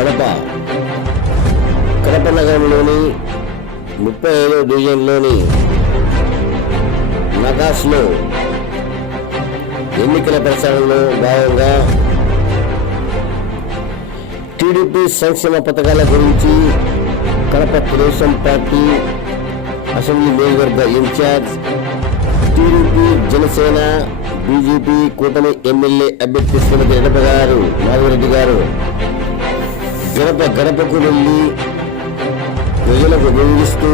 కడప. నగరంలోని ముప్పై ఐదో డివిజన్లోని నగాస్లో ఎన్నికల ప్రచారంలో భాగంగా టీడీపీ సంక్షేమ పథకాల గురించి కడప తెలుగుదేశం పార్టీ అసెంబ్లీ నియోజకవర్గ in charge TDP Janasena BJP కూటమి ఎమ్మెల్యే అభ్యర్థి శ్రీమతి ఎడప గారు మాధవరెడ్డి గారు గడప గడపకు వెళ్ళి ప్రజలకు వివరిస్తూ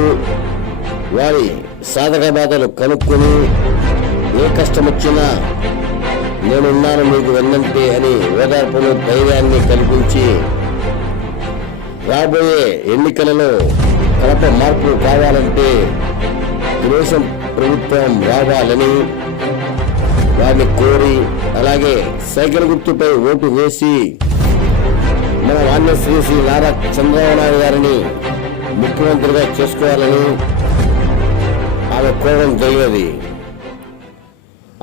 వారి సాధక బాధలు కనుక్కొని ఏ కష్టం వచ్చినా నేనున్నాను మీకు వెన్నంటే అని ఓదార్పును ధైర్యాన్ని కల్పించి రాబోయే ఎన్నికలలో కడప మార్పు కావాలంటే దేశం ప్రభుత్వం రావాలని వారిని కోరి అలాగే సైకిల్ గుర్తుపై ఓటు వేసి మన వాణ్యశ్రీ శ్రీ నారా చంద్రబాబు నాయుడు గారిని ముఖ్యమంత్రిగా చేసుకోవాలని ఆమె కోరడం జరిగినది.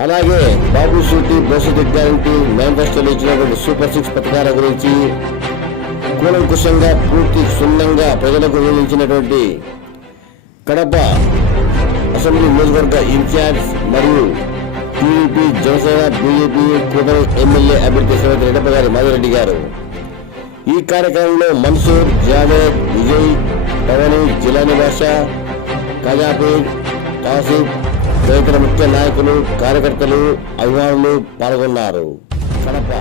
అలాగే బాబు సూటి భవిష్యత్ గ్యారంటీ మేనిఫెస్టోలో ఇచ్చినటువంటి సూపర్ సిక్స్ పథకాల గురించి కూలంకుశంగా పూర్తి క్షుణ్ణంగా ప్రజలకు వివరించినటువంటి కడప అసెంబ్లీ నియోజకవర్గ ఇన్ఛార్జ్ మరియు టీడీపీ జనసేన బీజేపీ కూటమి ఎమ్మెల్యే అభ్యర్థి శ్రీమతి రెడ్డప్ప గారి మాధవరెడ్డి గారు. ఈ కార్యక్రమంలో మన్సూర్ జావేద్ విజయ్ పవని జిలాని భాష ఖజాపీర్ తాసిఫ్ తదితర ముఖ్య నాయకులు కార్యకర్తలు అభిమానులు పాల్గొన్నారు. కడప.